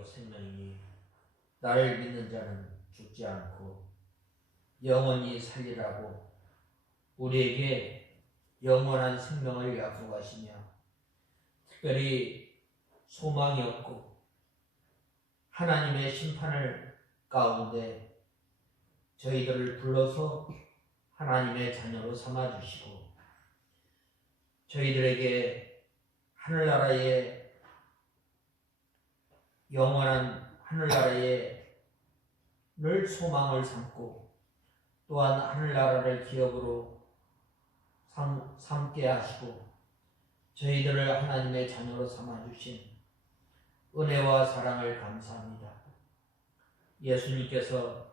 길이요 생명이니 나를 믿는 자는 죽지 않고 영원히 살리라고 우리에게 영원한 생명을 약속하시며 특별히 소망이 없고 하나님의 심판을 가운데 저희들을 불러서 하나님의 자녀로 삼아주시고 저희들에게 하늘나라의 영원한 하늘나라를 소망을 삼고 또한 하늘나라를 기업으로 삼게 하시고 저희들을 하나님의 자녀로 삼아주신 은혜와 사랑을 감사합니다. 예수님께서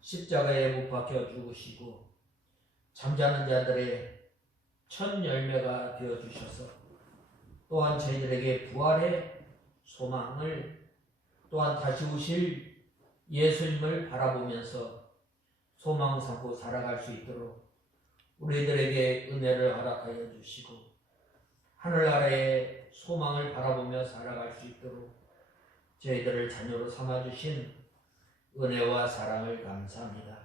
십자가에 못 박혀 죽으시고 잠자는 자들의 첫 열매가 되어주셔서 또한 저희들에게 부활의 소망을 또한 다시 오실 예수님을 바라보면서 소망 삼고 살아갈 수 있도록 우리들에게 은혜를 허락하여 주시고 하늘나라의 소망을 바라보며 살아갈 수 있도록 저희들을 자녀로 삼아주신 은혜와 사랑을 감사합니다.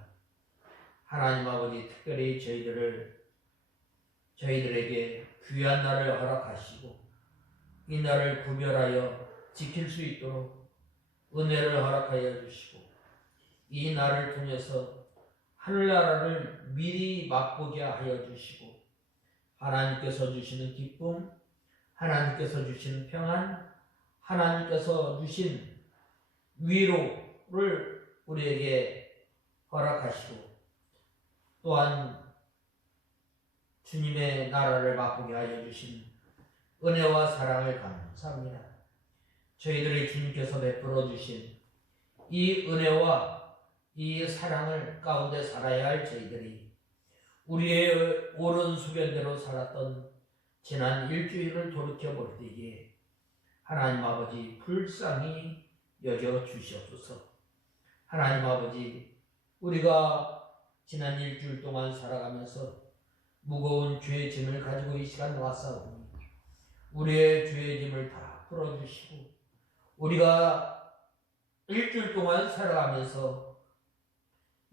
하나님 아버지 특별히 저희들에게 귀한 날을 허락하시고 이 날을 구별하여 지킬 수 있도록 은혜를 허락하여 주시고 이 날을 통해서 하늘나라를 미리 맛보게 하여 주시고 하나님께서 주시는 기쁨, 하나님께서 주시는 평안, 하나님께서 주신 위로를 우리에게 허락하시고 또한 주님의 나라를 맛보게 하여 주신 은혜와 사랑을 감사합니다. 저희들이 주님께서 베풀어 주신 이 은혜와 이 사랑을 가운데 살아야 할 저희들이 우리의 옳은 수견대로 살았던 지난 일주일을 돌이켜볼 때에 하나님 아버지 불쌍히 여겨 주시옵소서. 하나님 아버지 우리가 지난 일주일 동안 살아가면서 무거운 죄의 짐을 가지고 이 시간 왔사오니 우리의 죄의 짐을 다 풀어주시고 우리가 일주일 동안 살아가면서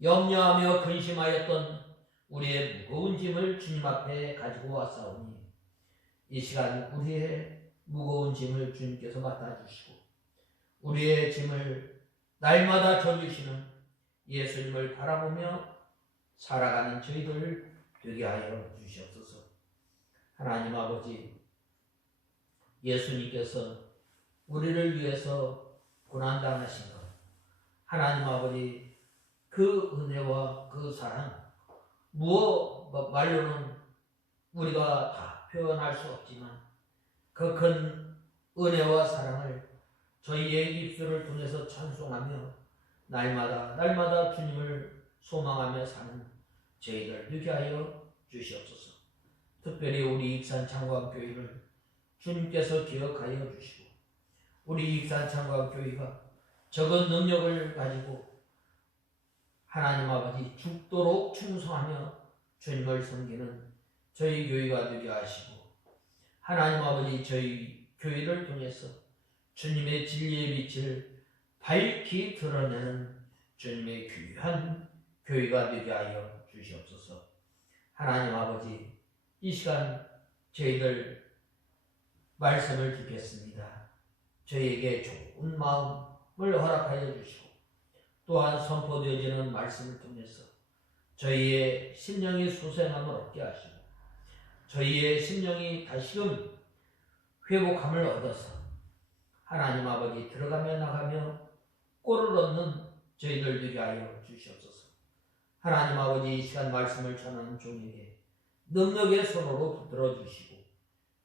염려하며 근심하였던 우리의 무거운 짐을 주님 앞에 가지고 왔사오니 이 시간 우리의 무거운 짐을 주님께서 맡아주시고 우리의 짐을 날마다 져주시는 예수님을 바라보며 살아가는 저희들 되게 하여 주시옵소서. 하나님 아버지 예수님께서 우리를 위해서 고난당하신 것 하나님 아버지 그 은혜와 그 사랑 말로는 우리가 다 표현할 수 없지만 그 큰 은혜와 사랑을 저희의 입술을 통해서 찬송하며 날마다 주님을 소망하며 사는 저희들 되게 하여 주시옵소서. 특별히 우리 익산 창광교회를 주님께서 기억하여 주시고 우리 익산 창광교회가 적은 능력을 가지고 하나님 아버지 죽도록 충성하며 주님을 섬기는 저희 교회가 되게 하시고 하나님 아버지 저희 교회를 통해서 주님의 진리의 빛을 밝히 드러내는 주님의 귀한 교회가 되게 하여 주시옵소서. 하나님 아버지 이 시간 저희들 말씀을 듣겠습니다. 저희에게 좋은 마음을 허락하여 주시고 또한 선포되어지는 말씀을 통해서 저희의 심령이 소생함을 얻게 하시고 저희의 심령이 다시금 회복함을 얻어서 하나님 아버지 들어가며 나가며 꼴을 얻는 저희들 되게 하여 주시옵소서. 하나님 아버지 이 시간 말씀을 전하는 종에게 능력의 손으로 붙들어 주시고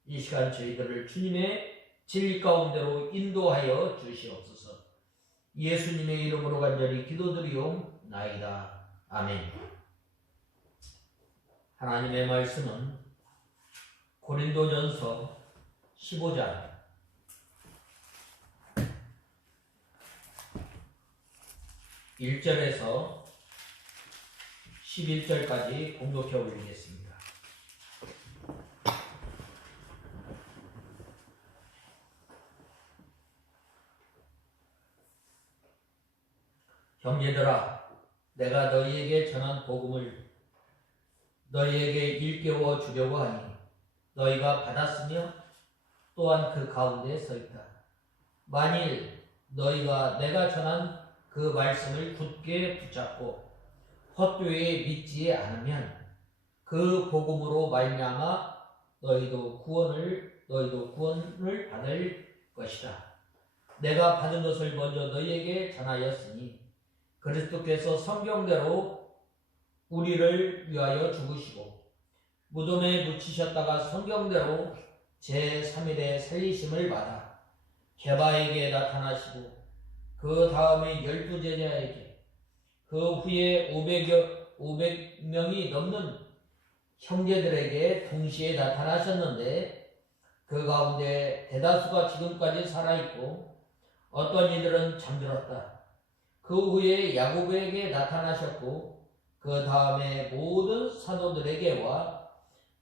이 시간 저희들을 주님의 진리 가운데로 인도하여 주시옵소서. 예수님의 이름으로 간절히 기도드리옵나이다. 아멘. 하나님의 말씀은 고린도전서 15장 1절에서 11절까지 공독해 올리겠습니다. 형제들아, 내가 너희에게 전한 복음을 너희에게 일깨워 주려고 하니 너희가 받았으며 또한 그 가운데 서 있다. 만일 너희가 내가 전한 그 말씀을 굳게 붙잡고 헛되이 믿지 않으면 그 복음으로 말미암아 너희도 구원을 받을 것이다. 내가 받은 것을 먼저 너희에게 전하였으니 그리스도께서 성경대로 우리를 위하여 죽으시고 무덤에 묻히셨다가 성경대로 제3일에 살리심을 받아 게바에게 나타나시고 그 다음에 12제자에게 그 후에 500명이 넘는 형제들에게 동시에 나타나셨는데 그 가운데 대다수가 지금까지 살아있고 어떤 이들은 잠들었다. 그 후에 야고보에게 나타나셨고 그 다음에 모든 사도들에게와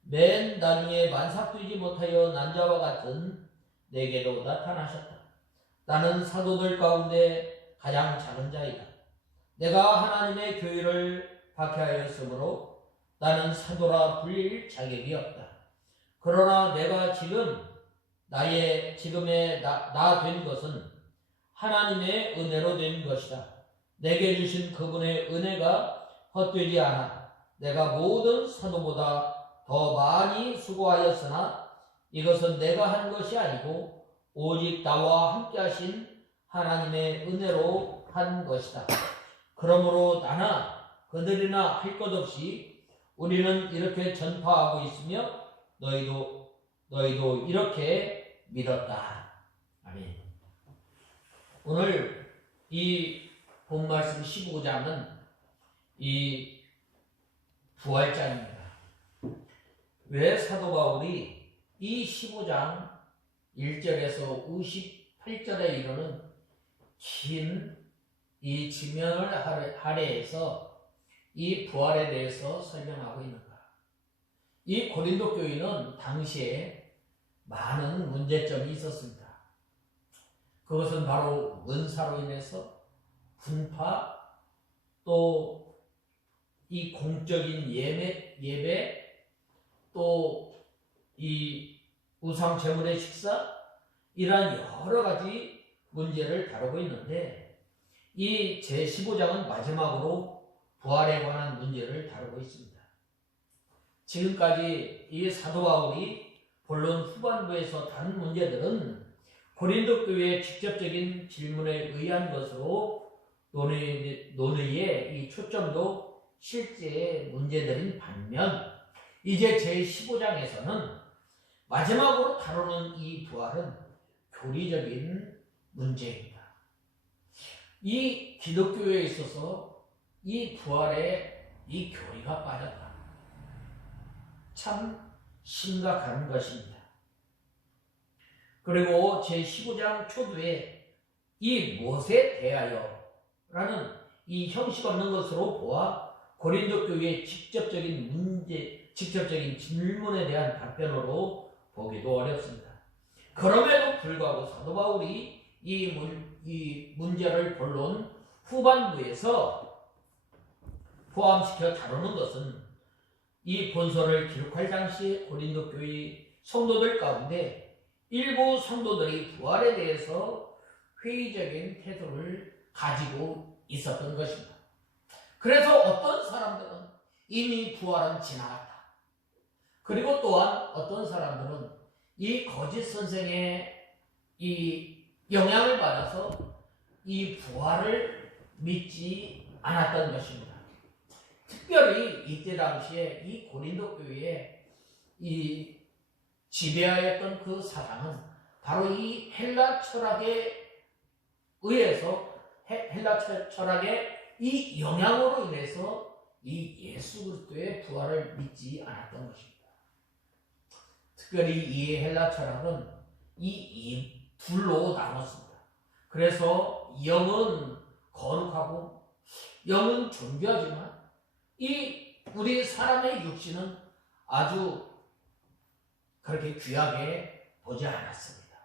맨 나중에 만삭되지 못하여 난 자와 같은 내게도 나타나셨다. 나는 사도들 가운데 가장 작은 자이다. 내가 하나님의 교회를 박해하였으므로 나는 사도라 불릴 자격이 없다. 그러나 내가 지금의 나 된 것은 하나님의 은혜로 된 것이다. 내게 주신 그분의 은혜가 헛되지 않아 내가 모든 사도보다 더 많이 수고하였으나 이것은 내가 한 것이 아니고 오직 나와 함께 하신 하나님의 은혜로 한 것이다. 그러므로 나나 그들이나 할 것 없이 우리는 이렇게 전파하고 있으며 너희도 이렇게 믿었다. 아멘. 오늘 이 본말씀 15장은 이 부활장입니다. 왜 사도 바울이 이 15장 1절에서 58절에 이르는 긴 이 지면을 할애해서 이 부활에 대해서 설명하고 있는가? 이 고린도 교회는 당시에 많은 문제점이 있었습니다. 그것은 바로 은사로 인해서 분파, 또 이 공적인 예배, 또 이 우상 제물의 식사, 이러한 여러 가지 문제를 다루고 있는데 이 제15장은 마지막으로 부활에 관한 문제를 다루고 있습니다. 지금까지 이 사도 바울이 본론 후반부에서 다룬 문제들은 고린도 교회의 직접적인 질문에 의한 것으로 논의의 이 초점도 실제 문제들인 반면 이제 제15장에서는 마지막으로 다루는 이 부활은 교리적인 문제입니다. 이 기독교에 있어서 이 부활에 이 교리가 빠졌다. 참 심각한 것입니다. 그리고 제15장 초두에 이 무엇에 대하여 라는 이 형식 없는 것으로 보아 고린도 교회의 직접적인 질문에 대한 답변으로 보기도 어렵습니다. 그럼에도 불구하고 사도 바울이 이 문제를 본론 후반부에서 포함시켜 다루는 것은 이 본서를 기록할 당시 고린도 교회 성도들 가운데 일부 성도들이 부활에 대해서 회의적인 태도를 가지고 있었던 것입니다. 그래서 어떤 사람들은 이미 부활은 지나갔다. 그리고 또한 어떤 사람들은 이 거짓 선생의 이 영향을 받아서 이 부활을 믿지 않았던 것입니다. 특별히 이때 당시에 이 고린도 교회에 이 지배하였던 그 사상은 바로 이 헬라 철학에 의해서 헬라 철학의 이 영향으로 인해서 이 예수 그리스도의 부활을 믿지 않았던 것입니다. 특별히 이 헬라 철학은 이 둘로 나눴습니다. 그래서 영은 거룩하고 영은 존귀하지만 이 우리 사람의 육신은 아주 그렇게 귀하게 보지 않았습니다.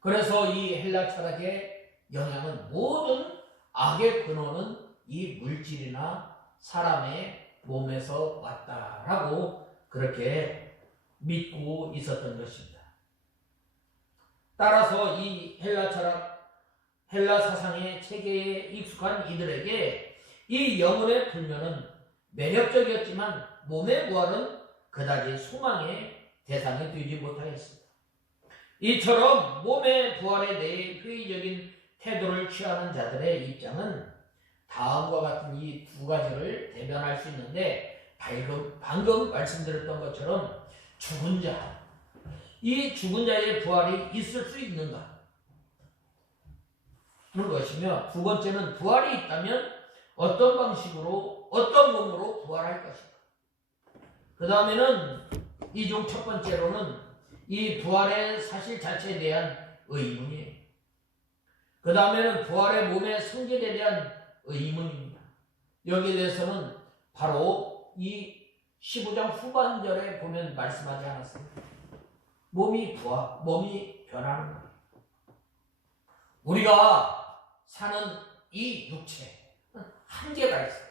그래서 이 헬라 철학의 영향은 모든 악의 근원은 이 물질이나 사람의 몸에서 왔다라고 그렇게 믿고 있었던 것입니다. 따라서 이 헬라 철학, 헬라 사상의 체계에 익숙한 이들에게 이 영혼의 불면은 매력적이었지만 몸의 부활은 그다지 소망의 대상이 되지 못하였습니다. 이처럼 몸의 부활에 대해 회의적인 태도를 취하는 자들의 입장은 다음과 같은 이 두 가지를 대변할 수 있는데, 방금 말씀드렸던 것처럼 죽은 자, 이 죽은 자의 부활이 있을 수 있는가 하는 것이며, 두 번째는 부활이 있다면 어떤 방식으로 어떤 몸으로 부활할 것인가. 그 다음에는 이 중 첫 번째로는 이 부활의 사실 자체에 대한 의문이에요. 그 다음에는 부활의 몸의 성질에 대한 의문입니다. 여기에 대해서는 바로 이 15장 후반절에 보면 말씀하지 않았습니다. 몸이 변하는 거예요. 우리가 사는 이 육체, 한계가 있어요.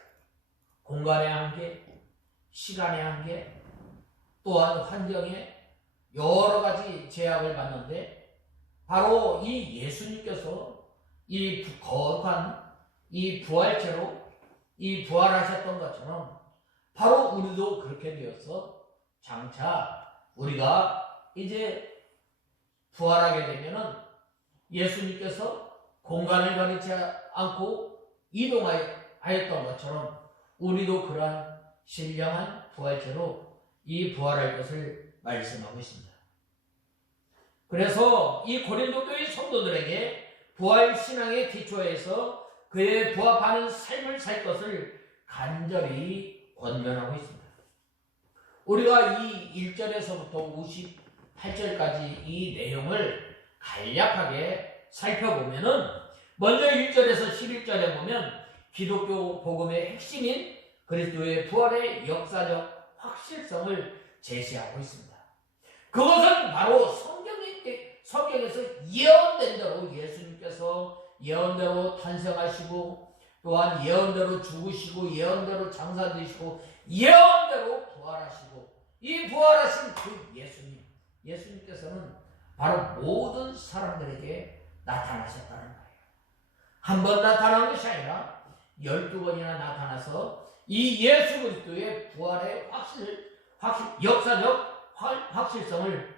공간의 한계, 시간의 한계, 또한 환경의 여러 가지 제약을 받는데, 바로 이 예수님께서 이 거룩한 이 부활체로 이 부활하셨던 것처럼 바로 우리도 그렇게 되어서 장차 우리가 이제 부활하게 되면은 예수님께서 공간을 가리지 않고 이동하였던 것처럼 우리도 그러한 신령한 부활체로 이 부활할 것을 말씀하고 있습니다. 그래서 이 고린도 교회 성도들에게 부활 신앙의 기초에서 그에 부합하는 삶을 살 것을 간절히 권면하고 있습니다. 우리가 이 1절에서부터 58절까지 이 내용을 간략하게 살펴보면은, 먼저 1절에서 11절에 보면 기독교 복음의 핵심인 그리스도의 부활의 역사적 확실성을 제시하고 있습니다. 그것은 바로 성경에서 예언된 대로 예수님께서 예언대로 탄생하시고, 또한 예언대로 죽으시고, 예언대로 장사되시고, 예언대로 부활하시고, 이 부활하신 그 예수님께서는 바로 모든 사람들에게 나타나셨다는 거예요. 한 번 나타난 것이 아니라 12번이나 나타나서 이 예수 그리스도의 부활의 역사적 확실성을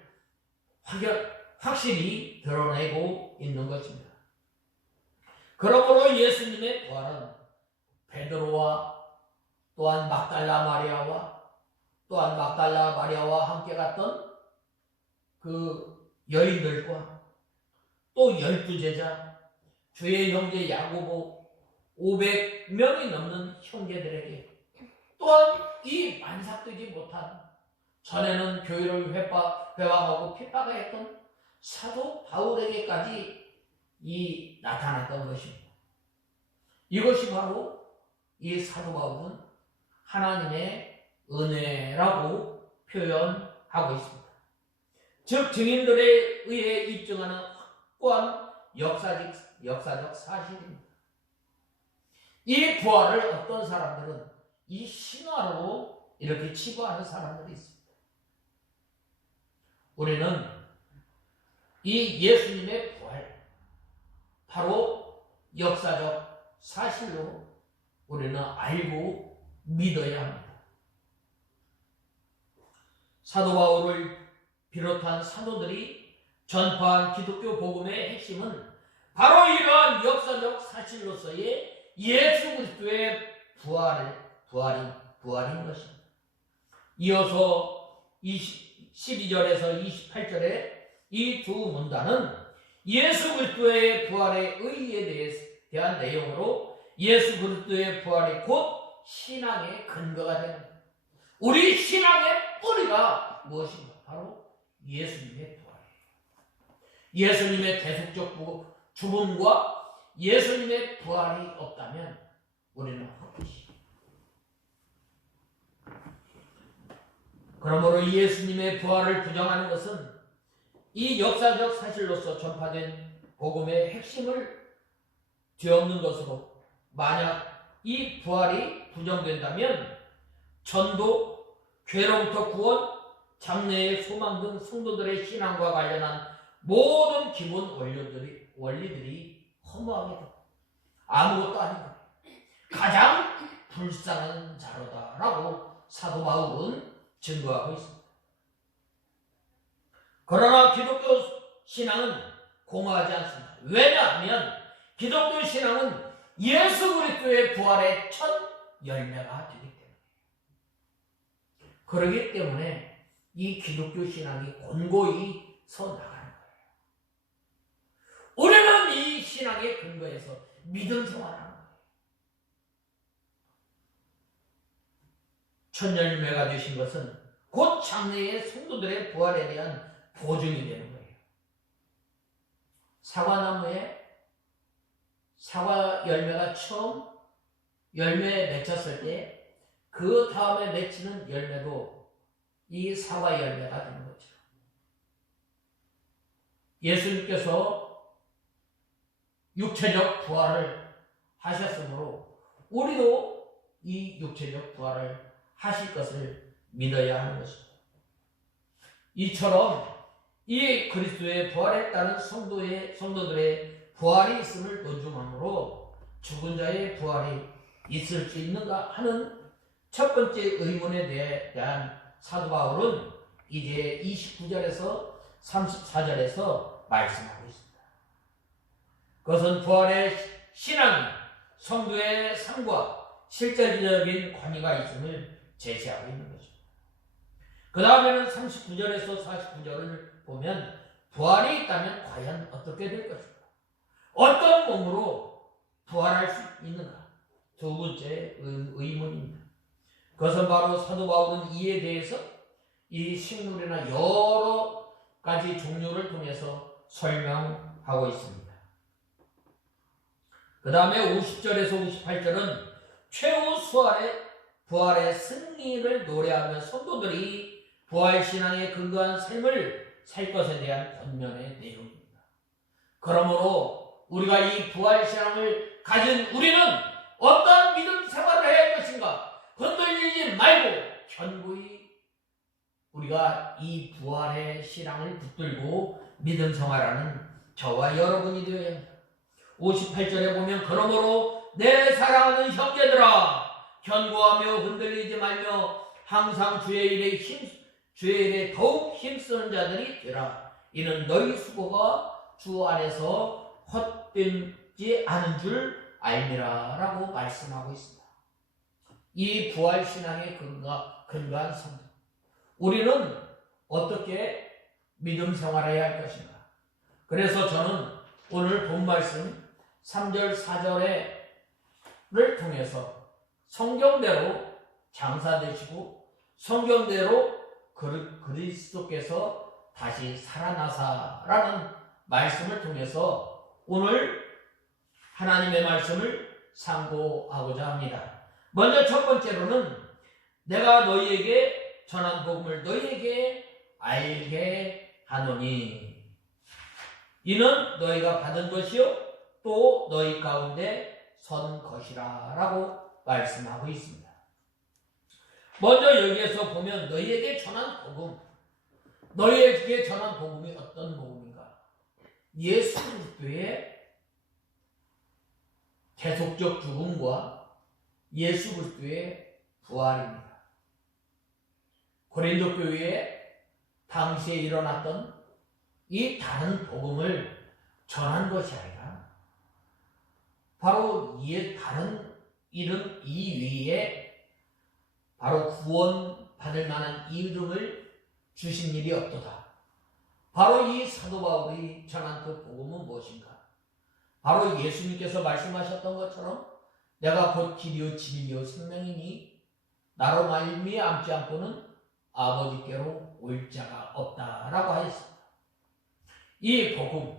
확실히 드러내고 있는 것입니다. 그러므로 예수님의 부활은 베드로와 또한 막달라 마리아와 함께 갔던 그 여인들과 또 12제자, 주의 형제 야고보 500명이 넘는 형제들에게, 또한 이 만삭되지 못한, 전에는 교회를 회방하고 핍박했던 사도 바울에게까지 나타났던 것입니다. 이것이 바로 이 사도 바울은 하나님의 은혜라고 표현하고 있습니다. 즉 증인들에 의해 입증하는 확고한 역사적 사실입니다. 이 부활을 어떤 사람들은 이 신화로 이렇게 치부하는 사람들이 있습니다. 우리는 이 예수님의 부활, 바로 역사적 사실로 우리는 알고 믿어야 합니다. 사도 바울을 비롯한 사도들이 전파한 기독교 복음의 핵심은 바로 이러한 역사적 사실로서의 예수 그리스도의 부활인 것입니다. 이어서 12절에서 28절에 이 두 문단은 예수 그리스도의 부활의 의의에 대한 내용으로 예수 그리스도의 부활이 곧 신앙의 근거가 되는, 우리 신앙의 뿌리가 무엇인가? 바로 예수님의 부활이에요. 예수님의 대속적 죽음과 예수님의 부활이 없다면 우리는 헛것이. 그러므로 예수님의 부활을 부정하는 것은 이 역사적 사실로서 전파된 복음의 핵심을 뒤엎는 것으로, 만약 이 부활이 부정된다면 전도, 괴로부터 구원, 장래의 소망 등 성도들의 신앙과 관련한 모든 기본 원리들이 허무하게 됩니다. 아무것도 아닌 거예요. 가장 불쌍한 자로다라고 사도 바울은 증거하고 있습니다. 그러나 기독교 신앙은 공허하지 않습니다. 왜냐하면 기독교 신앙은 예수 그리스도의 부활의 첫 열매가 되기 때문에. 그렇기 때문에 이 기독교 신앙이 곤고히 서 나가는 거예요. 우리는 이 신앙의 근거에서 믿음 생활하는 거예요. 첫 열매가 되신 것은 곧 장래의 성도들의 부활에 대한 보증이 되는 거예요. 사과나무에 사과 열매가 처음 열매에 맺혔을 때 그 다음에 맺히는 열매도 이 사과 열매가 되는 거죠. 예수님께서 육체적 부활을 하셨으므로 우리도 이 육체적 부활을 하실 것을 믿어야 하는 것입니다. 이처럼 이 그리스도의 부활에 따른 성도들의 부활이 있음을 논증함으로 죽은 자의 부활이 있을 수 있는가 하는 첫 번째 의문에 대한 사도 바울은 이제 29절에서 34절에서 말씀하고 있습니다. 그것은 부활의 신앙이 성도의 삶과 실제적인 관계가 있음을 제시하고 있는 것입니다. 그 다음에는 39절에서 49절을 보면 부활이 있다면 과연 어떻게 될 것인가? 어떤 몸으로 부활할 수 있는가? 두 번째 의문입니다. 그것은 바로 사도 바울은 이에 대해서 이 식물이나 여러 가지 종류를 통해서 설명하고 있습니다. 그 다음에 50절에서 58절은 최후 부활의 승리를 노래하며 성도들이 부활신앙에 근거한 삶을 살 것에 대한 권면의 내용입니다. 그러므로 우리가 이 부활신앙을 가진 우리는 어떠한 믿음 생활을 해야 할 것인가? 흔들리지 말고 견고히 우리가 이 부활의 신앙을 붙들고 믿음 생활하는 저와 여러분이 되어야 합니다. 58절에 보면 그러므로 내 사랑하는 형제들아 견고하며 흔들리지 말며 항상 주의 일에 더욱 힘쓰는 자들이 되라. 이는 너희 수고가 주 안에서 헛되지 않은 줄 알미라 라고 말씀하고 있습니다. 이 부활신앙의 근거한 성도, 우리는 어떻게 믿음 생활해야 할 것인가? 그래서 저는 오늘 본 말씀 3절 4절을 통해서 성경대로 장사되시고 성경대로 그리스도께서 다시 살아나사라는 말씀을 통해서 오늘 하나님의 말씀을 상고하고자 합니다. 먼저 첫 번째로는 내가 너희에게 전한 복음을 너희에게 알게 하노니 이는 너희가 받은 것이요 또 너희 가운데 선 것이라 라고 말씀하고 있습니다. 먼저 여기에서 보면 너희에게 전한 복음, 너희에게 전한 복음이 어떤 복음인가? 예수 그리스도의 계속적 죽음과 예수 그리스도의 부활입니다. 고린도 교회에 당시에 일어났던 이 다른 복음을 전한 것이 아니라 바로 다른 이름 이외에 바로 구원받을 만한 이름을 주신 일이 없도다. 바로 이 사도 바울이 전한 그 복음은 무엇인가? 바로 예수님께서 말씀하셨던 것처럼 내가 곧 길이요 진리요 생명이니 나로 말미암지 않고는 아버지께로 올 자가 없다라고 하였습니다. 이 복음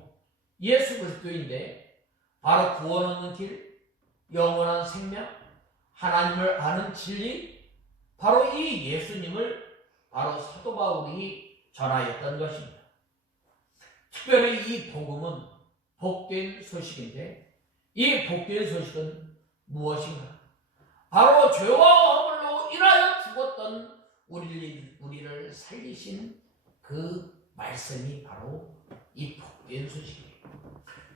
예수 그리스도인데 바로 구원 얻는 길, 영원한 생명, 하나님을 아는 진리, 바로 이 예수님을 바로 사도 바울이 전하였던 것입니다. 특별히 이 복음은 복된 소식인데 이 복된 소식은 무엇인가? 바로 죄와 허물로 인하여 죽었던 우리를 살리신 그 말씀이 바로 이 복된 소식이에요.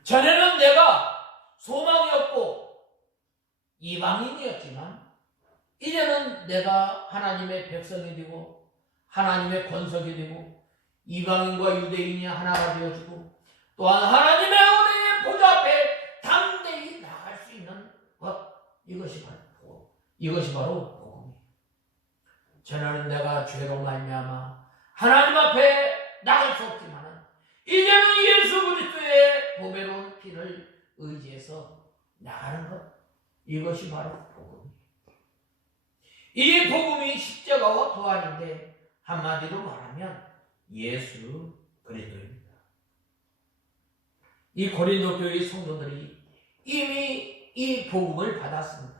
전에는 내가 소망이 없고 이방인이었지만 이제는 내가 하나님의 백성이 되고 하나님의 권속이 되고 이방인과 유대인이 하나가 되어지고 또한 하나님의 은혜의 보좌 앞에 담대히 나갈 수 있는 것, 이것이 바로 복음이에요. 전에는 내가 죄로 말미암아 하나님 앞에 나갈 수 없지만 이제는 예수 그리스도의 보배로운 피를 의지해서 나가는 것, 이것이 바로 복음이에요. 이 복음이 십자가와 부활인데 한마디로 말하면 예수 그리스도입니다. 이 고린도 교회 성도들이 이미 이 복음을 받았습니다.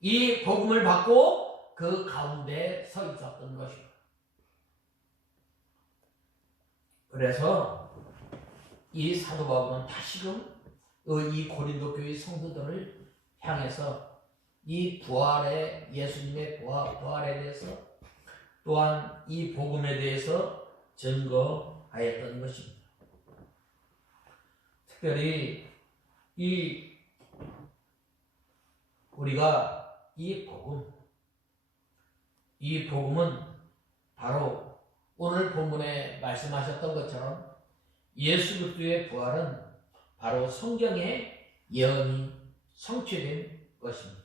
이 복음을 받고 그 가운데 서 있었던 것입니다. 그래서 이 사도 바울은 다시금 이 고린도 교회 성도들을 향해서 이 부활의 예수님의 부활에 대해서 또한 이 복음에 대해서 증거하였던 것입니다. 특별히 우리가 이 복음은 바로 오늘 본문에 말씀하셨던 것처럼 예수 그리스도의 부활은 바로 성경의 예언이 성취된 것입니다.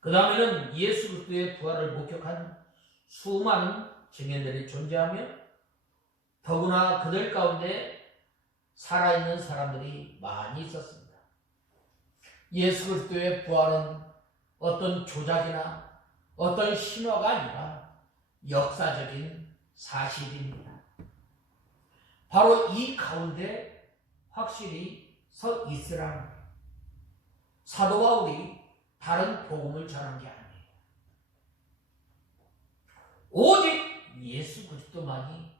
그 다음에는 예수 그리스도의 부활을 목격한 수많은 증인들이 존재하며 더구나 그들 가운데 살아있는 사람들이 많이 있었습니다. 예수 그리스도의 부활은 어떤 조작이나 어떤 신화가 아니라 역사적인 사실입니다. 바로 이 가운데 확실히 서 있으라는 사도 바울이 다른 복음을 전한 게 아니에요. 오직 예수 그리스도만이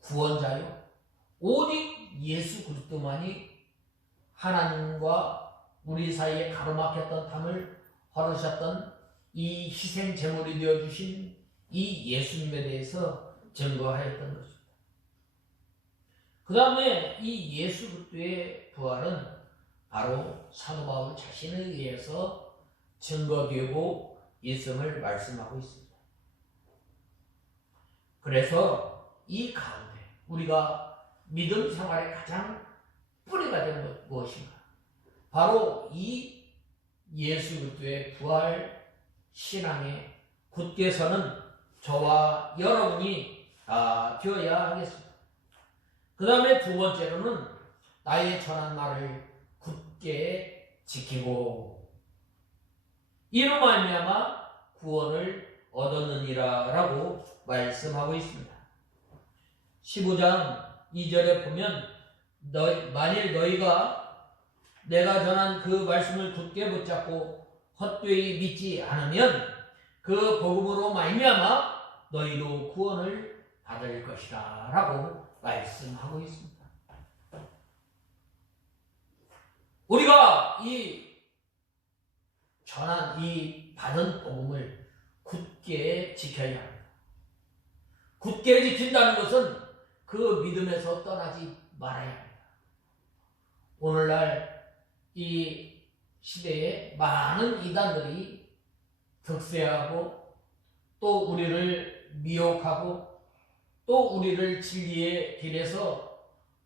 구원자요, 오직 예수 그리스도만이 하나님과 우리 사이에 가로막혔던 담을 헐으셨던 이 희생 제물이 되어주신 이 예수님에 대해서 증거하였던 것입니다. 그 다음에 이 예수 그리스도의 부활은 바로 사도 바울 자신에 의해서 증거되고 있음을 말씀하고 있습니다. 그래서 이 가운데 우리가 믿음 생활의 가장 뿌리가 되는 것 무엇인가? 바로 이 예수 그리스도의 부활 신앙에 굳게 서는 저와 여러분이 되어야 하겠습니다. 그 다음에 두 번째로는 나의 전한 말을 굳게 지키고 이로 말미암아 구원을 얻었느니라 라고 말씀하고 있습니다. 15장 2절에 보면 만일 너희가 내가 전한 그 말씀을 굳게 붙잡고 헛되이 믿지 않으면 그 복음으로 말미암아 너희도 구원을 받을 것이다 라고 말씀하고 있습니다. 우리가 이 전한 이 받은 복음을 굳게 지켜야 합니다. 굳게 지킨다는 것은 그 믿음에서 떠나지 말아야 합니다. 오늘날 이 시대에 많은 이단들이 득세하고 또 우리를 미혹하고 또 우리를 진리의 길에서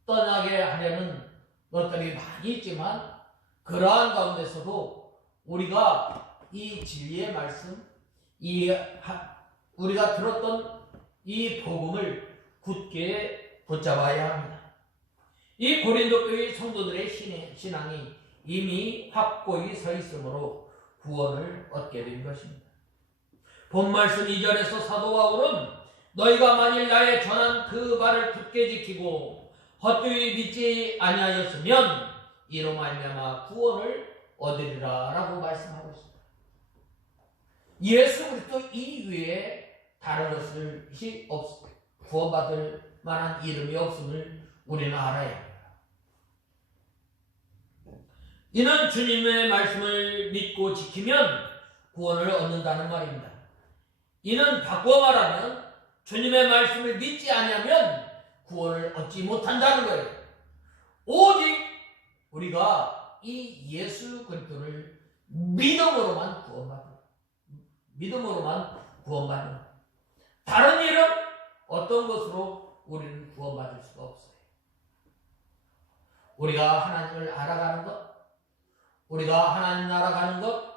떠나게 하려는 것들이 많이 있지만 그러한 가운데서도 우리가 이 진리의 말씀, 우리가 들었던 이 복음을 굳게 붙잡아야 합니다. 이 고린도 교회 성도들의 신앙이 이미 확고히 서 있으므로 구원을 얻게 된 것입니다. 본 말씀 2절에서 사도 바울은 너희가 만일 나의 전한 그 말을 굳게 지키고 헛되이 믿지 아니하였으면 이로 말미암아 구원을 얻으리라 라고 말씀하고 있습니다. 예수 그리스도 이외에 다른 것이 구원받을 만한 이름이 없음을 우리는 알아야 합니다. 이는 주님의 말씀을 믿고 지키면 구원을 얻는다는 말입니다. 이는 바꿔 말하면 주님의 말씀을 믿지 않으면 구원을 얻지 못한다는 거예요. 오직 우리가 이 예수 그리스도를 믿음으로만 구원받는 다른 일은 어떤 것으로 우리는 구원받을 수가 없어요. 우리가 하나님을 알아가는 것, 우리가 하나님 나라 가는 것,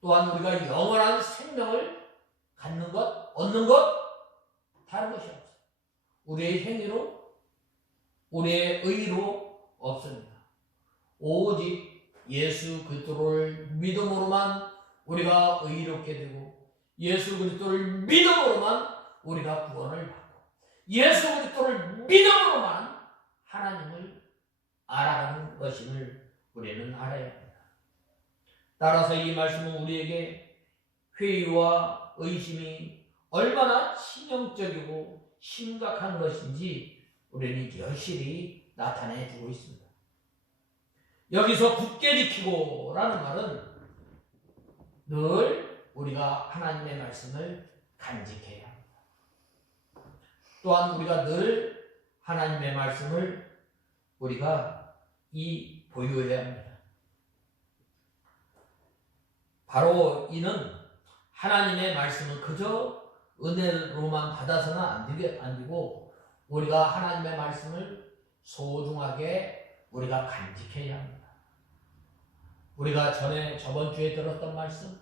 또한 우리가 영원한 생명을 갖는 것, 얻는 것, 다른 것이 없어요. 우리의 행위로, 우리의 의로 없습니다. 오직 예수 그리스도를 믿음으로만 우리가 의롭게 되고, 예수 그리스도를 믿음으로만 우리가 구원을 받고, 예수 그리스도를 믿음으로만 하나님을 알아가는 것임을 우리는 알아야 합니다. 따라서 이 말씀은 우리에게 회의와 의심이 얼마나 치명적이고 심각한 것인지 우리는 여실히 나타내 주고 있습니다. 여기서 굳게 지키고 라는 말은 늘 우리가 하나님의 말씀을 간직해야 합니다. 또한 우리가 늘 하나님의 말씀을 우리가 보유해야 합니다. 바로 이는 하나님의 말씀은 그저 은혜로만 받아서는 안 되고 우리가 하나님의 말씀을 소중하게 우리가 간직해야 합니다. 우리가 저번 주에 들었던 말씀,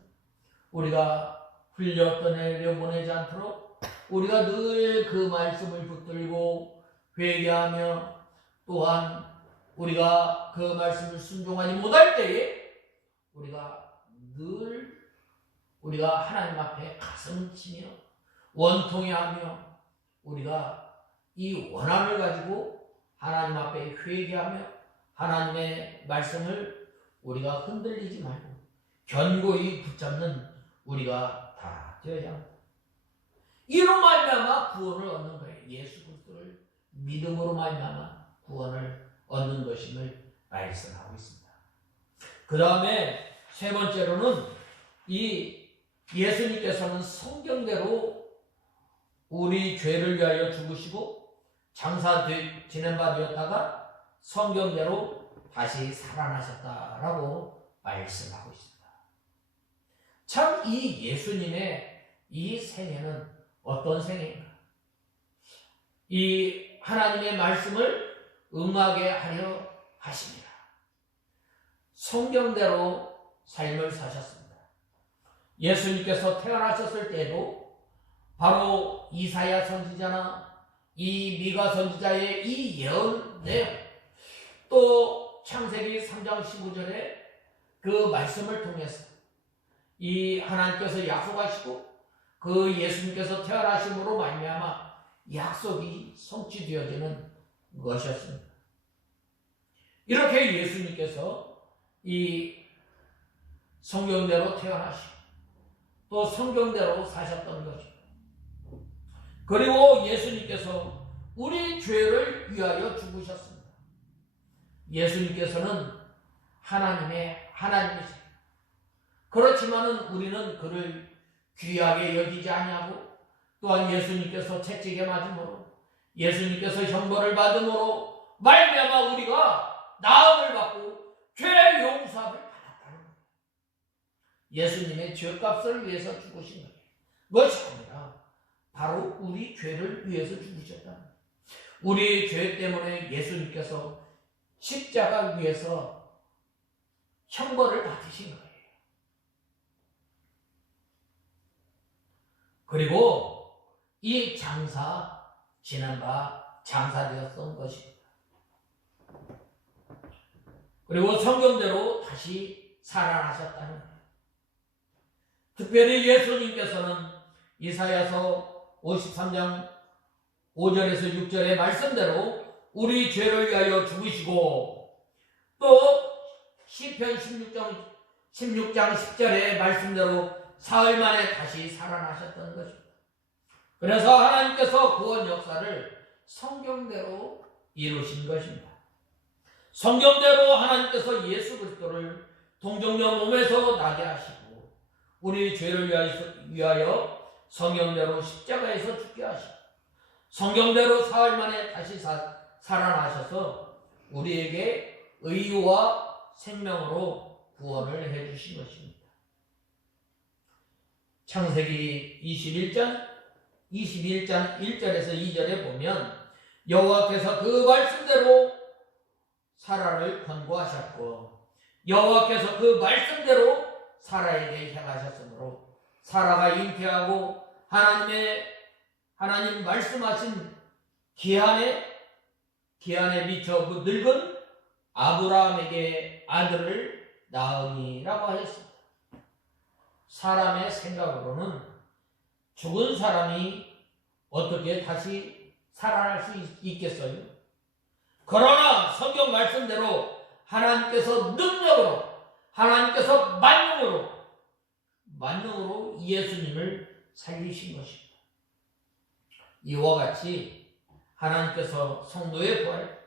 우리가 흘려 떠내려보내지 않도록 우리가 늘 그 말씀을 붙들고 회개하며, 또한 우리가 그 말씀을 순종하지 못할 때에 우리가 하나님 앞에 가슴 치며 원통해하며 우리가 이 원함을 가지고 하나님 앞에 회개하며 하나님의 말씀을 우리가 흔들리지 말고 견고히 붙잡는 우리가 다 되어야 합니다. 이로 말미암아 구원을 얻는 거예요. 예수 그리스도를 믿음으로 말미암아 구원을 얻는 것임을 말씀하고 있습니다. 그 다음에 세 번째로는 이 예수님께서는 성경대로 우리 죄를 위하여 죽으시고 장사 지낸 바 되었다가 성경대로 다시 살아나셨다라고 말씀하고 있습니다. 참 이 예수님의 이 생애는 어떤 생애인가? 이 하나님의 말씀을 응하게 하려 하십니다. 성경대로 삶을 사셨습니다. 예수님께서 태어나셨을 때도 바로 이사야 선지자나 이 미가 선지자의 이 예언 내용, 또 창세기 3장 15절에 그 말씀을 통해서 이 하나님께서 약속하시고 그 예수님께서 태어나심으로 말미암아 약속이 성취되어지는 것이었습니다. 이렇게 예수님께서 이 성경대로 태어나시고 또 성경대로 사셨던 것입니다. 그리고 예수님께서 우리 죄를 위하여 죽으셨습니다. 예수님께서는 하나님이세요. 그렇지만은 우리는 그를 귀하게 여기지 아니하고, 또한 예수님께서 채찍에 맞음으로, 예수님께서 형벌을 받음으로 말미암아 우리가 나음을 받고 죄 용서함을 받았다는 거예요. 예수님의 죄값을 위해서 죽으신 거예요. 그것이 아니라 바로 우리 죄를 위해서 죽으셨다는 거예요. 우리 죄 때문에 예수님께서 십자가 위에서 형벌을 받으신 거예요. 그리고 이 지난 바 장사되었던 것입니다. 그리고 성경대로 다시 살아나셨다는 거예요. 특별히 예수님께서는 이사야서 53장 5절에서 6절의 말씀대로 우리 죄를 위하여 죽으시고, 또 시편 16장 10절의 말씀대로 사흘 만에 다시 살아나셨던 것입니다. 그래서 하나님께서 구원 역사를 성경대로 이루신 것입니다. 성경대로 하나님께서 예수 그리스도를 동정녀 몸에서 나게 하시고 우리 죄를 위하여 성경대로 십자가에서 죽게 하시고 성경대로 사흘 만에 다시 살아나셔서 우리에게 의와 생명으로 구원을 해주신 것입니다. 창세기 21장 1절에서 2절에 보면 여호와께서 그 말씀대로 사라를 권고하셨고 여호와께서 그 말씀대로 사라에게 행하셨으므로 사라가 잉태하고 하나님 말씀하신 기한에 미쳐 그 늙은 아브라함에게 아들을 낳으니라고 하였습니다. 사람의 생각으로는 죽은 사람이 어떻게 다시 살아날 수 있겠어요? 그러나 성경 말씀대로 하나님께서 능력으로 하나님께서 만능으로 예수님을 살리신 것입니다. 이와 같이 하나님께서 성도의 부활,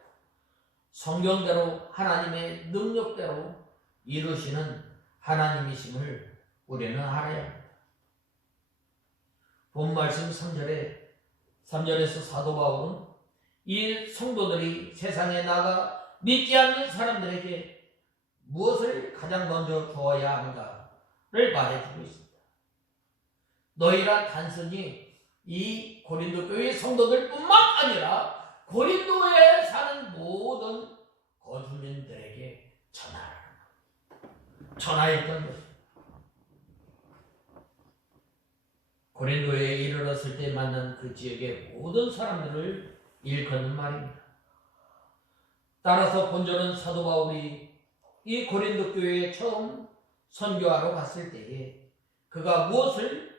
성경대로 하나님의 능력대로 이루시는 하나님이심을 우리는 알아야 합니다. 본 말씀 3절에서 사도 바울은 이 성도들이 세상에 나가 믿지 않는 사람들에게 무엇을 가장 먼저 주어야 하는가를 말해주고 있습니다. 너희가 단순히 이 고린도 교회 성도들뿐만 아니라 고린도에 사는 모든 거주민들에게 전하였던 것입니다. 고린도에 이르렀을 때 만난 그 지역의 모든 사람들을 일컫는 말입니다. 따라서 본절은 사도 바울이 이 고린도 교회에 처음 선교하러 갔을 때에 그가 무엇을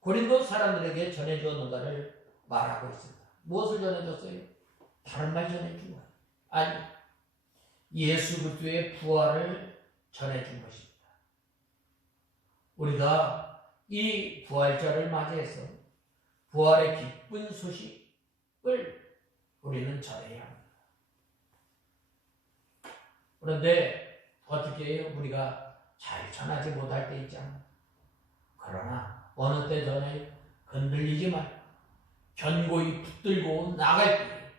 고린도 사람들에게 전해주었는가를 말하고 있습니다. 무엇을 전해줬어요? 다른 말 전해준 거예요. 아니, 예수 그리스도의 부활을 전해준 것입니다. 우리가 이 부활절을 맞이해서 부활의 기쁜 소식을 우리는 전해야 합니다. 그런데 어떻게 해요? 우리가 잘 전하지 못할 때 있잖아요. 그러나 어느 때 전에 흔들리지 말고 견고히 붙들고 나갈 때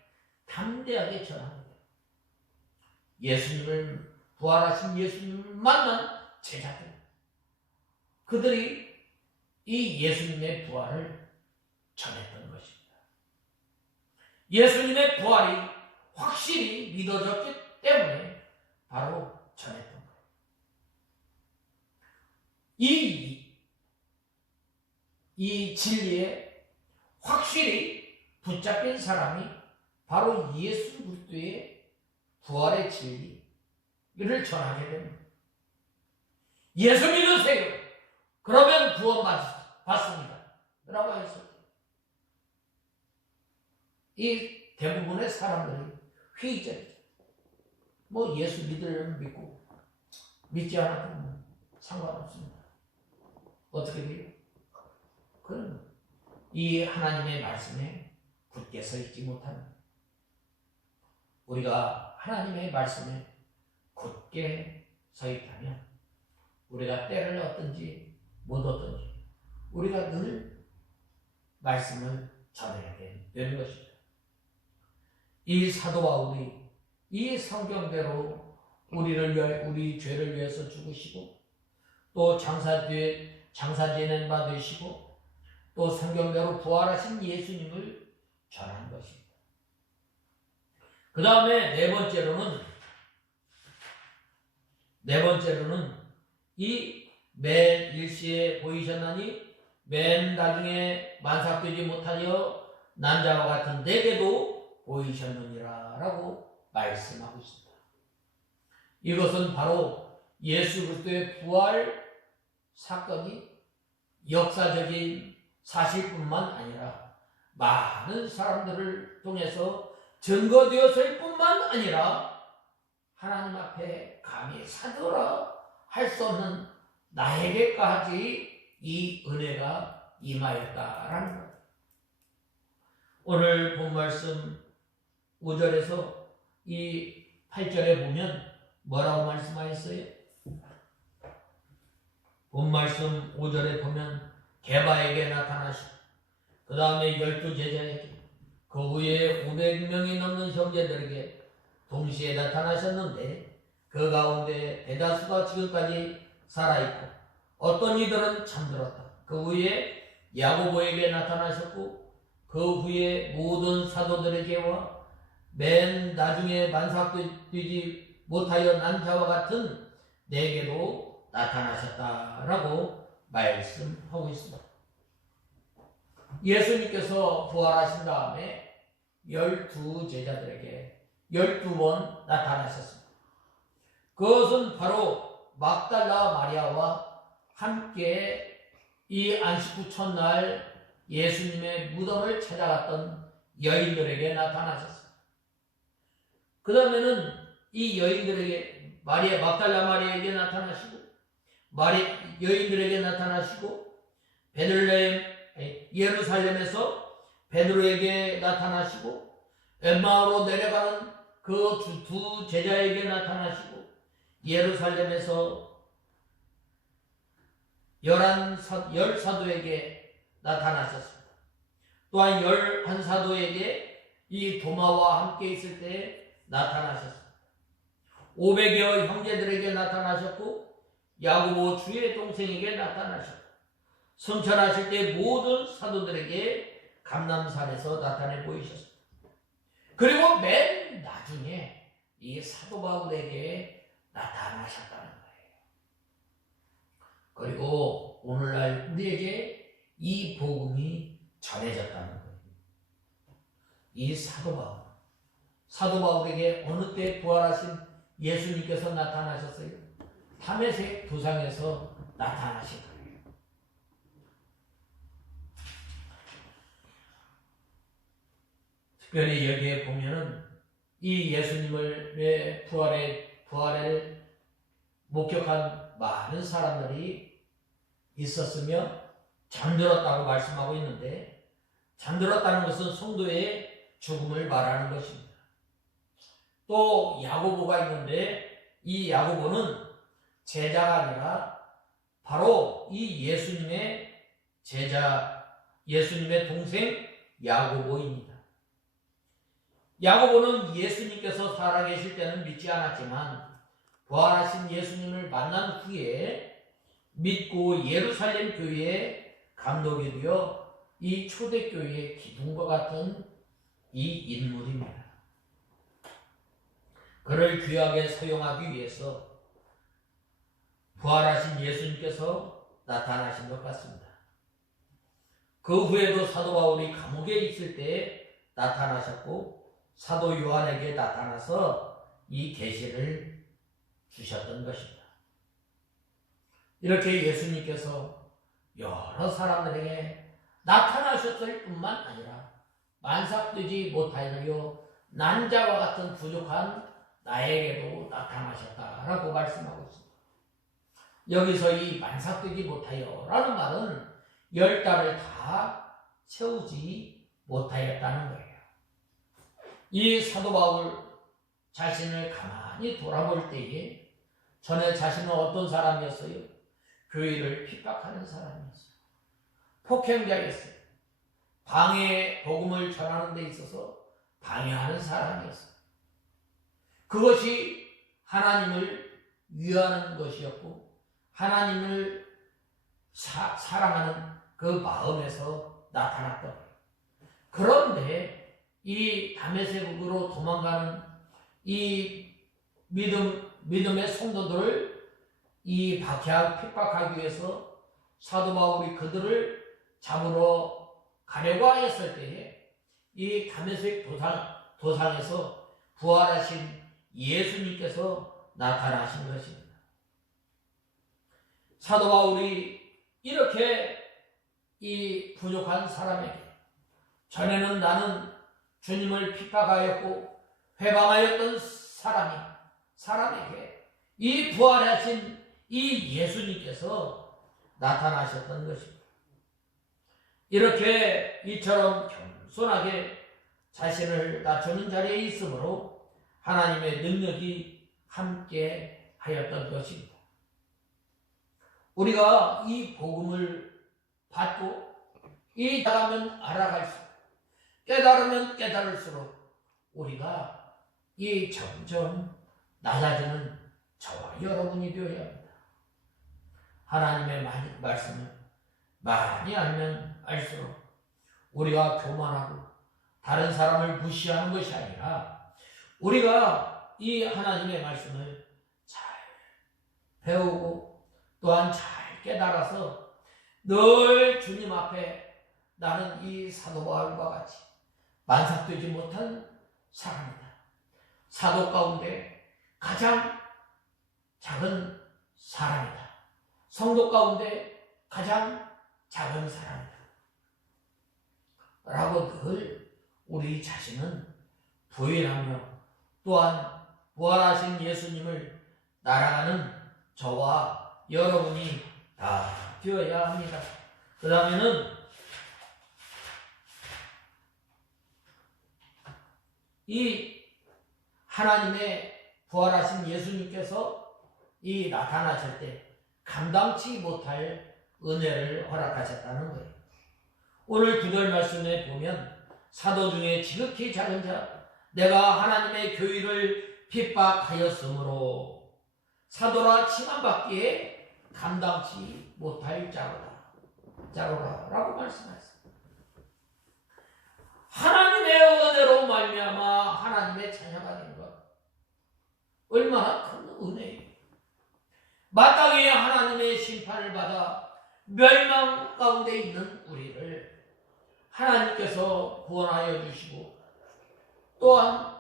담대하게 전합니다. 예수님을 부활하신 예수님을 만난 제자들, 그들이 이 예수님의 부활을 전했던 것입니다. 예수님의 부활이 확실히 믿어졌기 때문에 바로 전했던 거예요. 이 진리에 확실히 붙잡힌 사람이 바로 예수 그리스도의 부활의 진리를 전하게 됩니다. 예수 믿으세요. 그러면 구원 받습니다. 라고 했어요. 이 대부분의 사람들이 회의적이죠. 뭐 예수 믿으려면 믿고 믿지 않아도 상관없습니다. 어떻게 돼요? 그럼 이 하나님의 말씀에 굳게 서 있지 못하는, 우리가 하나님의 말씀에 굳게 서 있다면 우리가 때를 얻든지 못 얻든지 우리가 늘 말씀을 전해야 되는 것입니다. 이 사도 바울이 이 성경대로 우리 죄를 위해서 죽으시고 또 장사 지낸 바 되시고 또 성경대로 부활하신 예수님을 전한 것입니다. 그 다음에 네 번째로는 이 맨 일시에 보이셨나니 맨 나중에 만삭되지 못하여 난 자와 같은 내게도 보이셨느니라 라고 말씀하고 있습니다. 이것은 바로 예수 그리스도의 부활 사건이 역사적인 사실뿐만 아니라 많은 사람들을 통해서 증거되었을 뿐만 아니라 하나님 앞에 감히 사도라 할 수 없는 나에게까지 이 은혜가 임하였다라는 것. 오늘 본 말씀 5절에서 이 8절에 보면 뭐라고 말씀하셨어요? 본 말씀 5절에 보면 게바에게 나타나시고 그 다음에 12제자에게 그 후에 500명이 넘는 형제들에게 동시에 나타나셨는데 그 가운데 대다수가 지금까지 살아있고 어떤 이들은 잠들었다. 그 후에 야고보에게 나타나셨고 그 후에 모든 사도들에게와 맨 나중에 만삭되지 못하여 난 자와 같은 내게도 나타나셨다라고 말씀하고 있습니다. 예수님께서 부활하신 다음에 12제자들에게 12번 나타나셨습니다. 그것은 바로 막달라 마리아와 함께 이 안식구 첫날 예수님의 무덤을 찾아갔던 여인들에게 나타나셨습니다. 그 다음에는 이 여인들에게 막달라 마리아에게 나타나시고 여인들에게 나타나시고 예루살렘에서 베드로에게 나타나시고 엠마오로 내려가는 그 두 제자에게 나타나시고 예루살렘에서 열 사도에게 나타나셨습니다. 또한 11사도에게 이 도마와 함께 있을 때 나타나셨습니다. 500여 형제들에게 나타나셨고 야고보 주의 동생에게 나타나셨고 성천하실 때 모든 사도들에게 감람산에서 나타내 보이셨습니다. 그리고 맨 나중에 이 사도 바울에게 나타나셨다는 거예요. 그리고 오늘날 우리에게 이 복음이 전해졌다는 거예요. 이 사도 바울에게 어느 때 부활하신 예수님께서 나타나셨어요? 다메섹 도상에서 나타나신 거예요. 특별히 여기에 보면은 이 예수님의 부활을 목격한 많은 사람들이 있었으며 잠들었다고 말씀하고 있는데 잠들었다는 것은 성도의 죽음을 말하는 것입니다. 또 야고보가 있는데 이 야고보는 제자가 아니라 바로 이 예수님의 제자, 예수님의 동생 야고보입니다. 야고보는 예수님께서 살아계실 때는 믿지 않았지만 부활하신 예수님을 만난 후에 믿고 예루살렘 교회의 감독이 되어 이 초대교회의 기둥과 같은 이 인물입니다. 그를 귀하게 사용하기 위해서 부활하신 예수님께서 나타나신 것 같습니다. 그 후에도 사도 바울이 감옥에 있을 때 나타나셨고 사도 요한에게 나타나서 이 계시를 주셨던 것입니다. 이렇게 예수님께서 여러 사람들에게 나타나셨을 뿐만 아니라 만삭되지 못하여 난자와 같은 부족한 나에게도 나타나셨다라고 말씀하고 있습니다. 여기서 이 만삭되지 못하여 라는 말은 10달을 다 채우지 못하였다는 거예요. 이 사도 바울 자신을 가만히 돌아볼 때에 전에 자신은 어떤 사람이었어요? 교회를 핍박하는 사람이었어요. 폭행자였어요. 복음을 전하는 데 있어서 방해하는 사람이었어요. 그것이 하나님을 위하는 것이었고 하나님을 사랑하는 그 마음에서 나타났던 거예요. 그런데 이 다메섹으로 도망가는 이 믿음의 성도들을 이 핍박하기 위해서 사도 바울이 그들을 잡으러 가려고 하였을 때에 이 다메섹 도상에서 부활하신 예수님께서 나타나신 것입니다. 사도 바울이 이렇게 이 부족한 사람에게 전에는 나는 주님을 핍박하였고 회방하였던 사람에게 이 부활하신 이 예수님께서 나타나셨던 것입니다. 이렇게 이처럼 겸손하게 자신을 낮추는 자리에 있으므로 하나님의 능력이 함께 하였던 것입니다. 우리가 이 복음을 받고 이 알아가면 알아갈수록 깨달으면 깨달을수록 우리가 이 점점 낮아지는 저와 여러분이 되어야 합니다. 하나님의 말씀을 많이 알면 알수록 우리가 교만하고 다른 사람을 무시하는 것이 아니라 우리가 이 하나님의 말씀을 잘 배우고 또한 잘 깨달아서 늘 주님 앞에 나는 이 사도 바울과 같이 만삭되지 못한 사람이다. 사도 가운데 가장 작은 사람이다. 성도 가운데 가장 작은 사람이다. 라고 늘 우리 자신은 부인하며 또한 부활하신 예수님을 날아가는 저와 여러분이 다 되어야 합니다. 그 다음에는 이 하나님의 부활하신 예수님께서 이 나타나실 때 감당치 못할 은혜를 허락하셨다는 거예요. 오늘 구절 말씀에 보면 사도 중에 지극히 작은 자 내가 하나님의 교회를 핍박하였으므로 사도라 칭함받기에 감당치 못할 자로라 라고 말씀하셨습니다. 하나님의 은혜로 말미암아 하나님의 자녀가 된 것 얼마나 큰 은혜예요. 마땅히 하나님의 심판을 받아 멸망 가운데 있는 우리를 하나님께서 구원하여 주시고 또한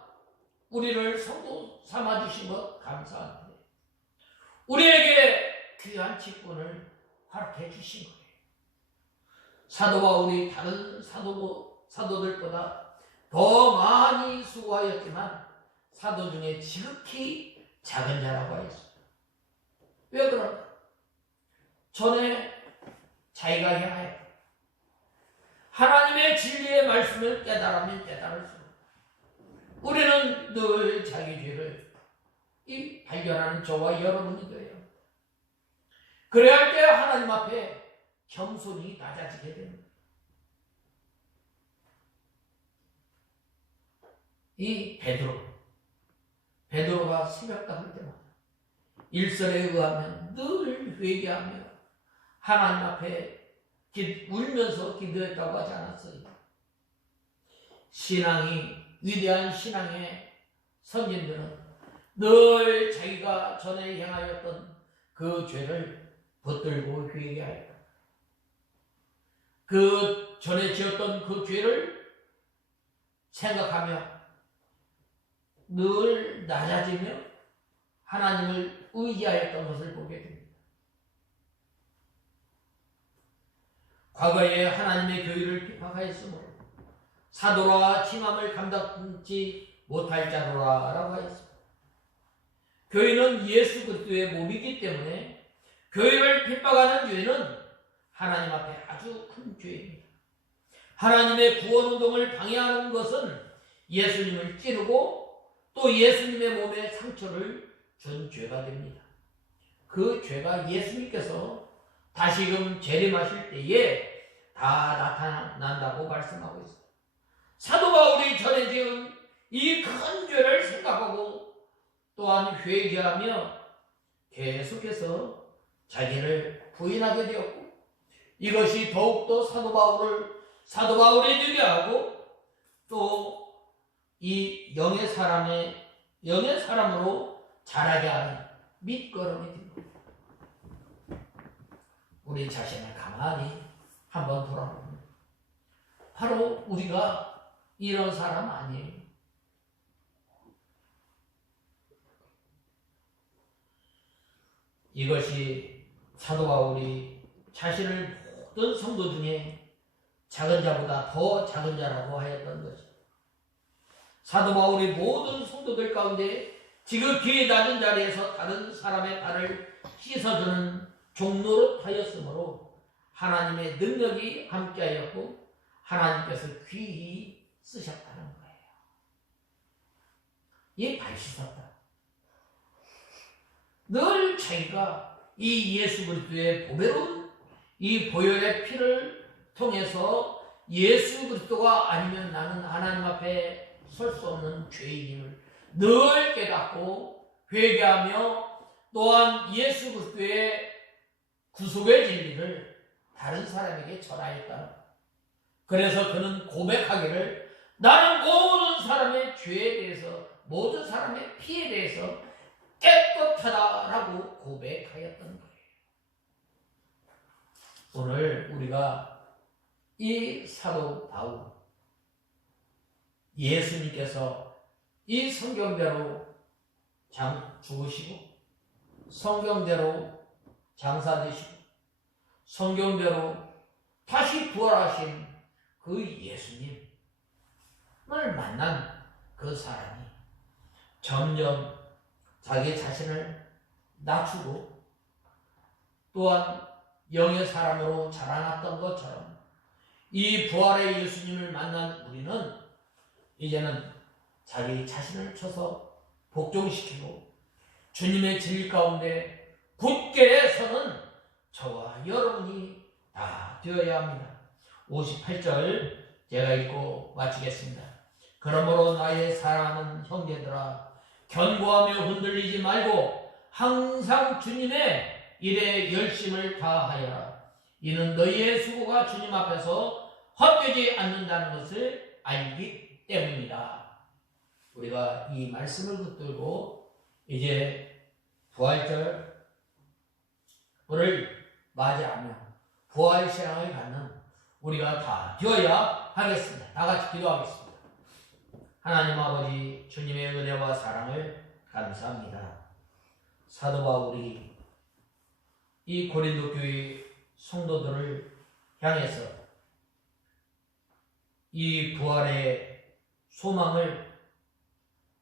우리를 성도 삼아 주신 것 감사합니다. 우리에게 귀한 직분을 허락해 주신 거예요. 사도 바울이 다른 사도들보다 더 많이 수고하였지만 사도 중에 지극히 작은 자라고 하였습니다. 왜 그런가? 전에 자기가 향하여 하나님의 진리의 말씀을 깨달으면 깨달을수록 우리는 늘 자기 죄를 발견하는 저와 여러분이 돼요. 그래야 할 때 하나님 앞에 겸손히 낮아지게 됩니다. 이 베드로가 새벽잠을 때마다 일설에 의하면 늘 회개하며 하나님 앞에 울면서 기도했다고 하지 않았어요. 위대한 신앙의 선진들은 늘 자기가 전에 행하였던 그 죄를 붙들고 회개하였다. 그 전에 지었던 그 죄를 생각하며 늘 낮아지며 하나님을 의지하였던 것을 보게 됩니다. 과거에 하나님의 교회를 핍박하였으므로 사도라 칭함을 감당치 못할 자로라 라고 하였습니다. 교회는 예수 그리스도의 몸이기 때문에 교회를 핍박하는 죄는 하나님 앞에 아주 큰 죄입니다. 하나님의 구원운동을 방해하는 것은 예수님을 찌르고 또 예수님의 몸에 상처를 준 죄가 됩니다. 그 죄가 예수님께서 다시금 재림하실 때에 다 나타난다고 말씀하고 있습니다. 사도 바울이 전에 지은 이 큰 죄를 생각하고 또한 회개하며 계속해서 자기를 부인하게 되었고 이것이 더욱더 사도 바울이 되게 하고 또 이 영의 사람으로 자라게 하는 밑거름이 됩니다. 우리 자신을 가만히 한번 돌아보면 바로 우리가 이런 사람 아니에요. 이것이 사도 바울이 자신을 모든 성도 중에 작은 자보다 더 작은 자라고 하였던 것입니다. 사도 바울이 모든 성도들 가운데 지극히 낮은 자리에서 다른 사람의 발을 씻어주는 종로로 하였으므로 하나님의 능력이 함께하였고 하나님께서 귀히 쓰셨다는 거예요. 발 씻었다. 늘 자기가 이 예수 그리스도의 보배로운 이 보혈의 피를 통해서 예수 그리스도가 아니면 나는 하나님 앞에 설 수 없는 죄인임을 늘 깨닫고 회개하며 또한 예수 그리스도의 구속의 진리를 다른 사람에게 전하였다. 그래서 그는 고백하기를 나는 모든 사람의 죄에 대해서 모든 사람의 피에 대해서 깨끗하다라고 고백하였던 거예요. 오늘 우리가 이 사도 바울 예수님께서 이 성경대로 죽으시고 성경대로 장사되시고 성경대로 다시 부활하신 그 예수님을 만난 그 사람이 점점 자기 자신을 낮추고 또한 영의 사람으로 자라났던 것처럼 이 부활의 예수님을 만난 우리는 이제는 자기 자신을 쳐서 복종시키고 주님의 진리 가운데 굳게 서는 저와 여러분이 다 되어야 합니다. 58절 제가 읽고 마치겠습니다. 그러므로 나의 사랑하는 형제들아 견고하며 흔들리지 말고 항상 주님의 일에 열심을 다하여라. 이는 너희의 수고가 주님 앞에서 헛되지 않는다는 것을 알기 때문이다. 우리가 이 말씀을 붙들고 이제 부활절을 맞이하며 부활신앙을 갖는 우리가 다 되어야 하겠습니다. 다 같이 기도하겠습니다. 하나님 아버지 주님의 은혜와 사랑을 감사합니다. 사도 바울이 이 고린도 교회 성도들을 향해서 이 부활의 소망을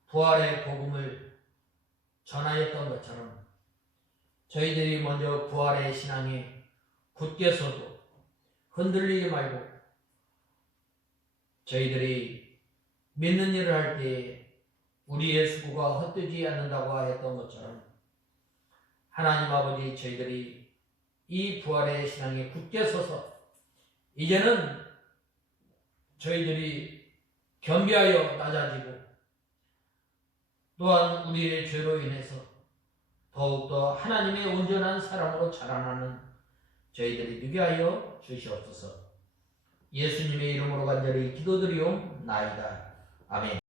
부활의 복음을 전하였던 것처럼 저희들이 먼저 부활의 신앙에 굳게 서도 흔들리지 말고 저희들이 믿는 일을 할 때 우리의 수고가 헛되지 않는다고 했던 것처럼 하나님 아버지 저희들이 이 부활의 신앙에 굳게 서서 이제는 저희들이 겸비하여 낮아지고 또한 우리의 죄로 인해서 더욱더 하나님의 온전한 사랑으로 자라나는 저희들이 되게 하여 주시옵소서. 예수님의 이름으로 간절히 기도드리옵나이다. 아멘.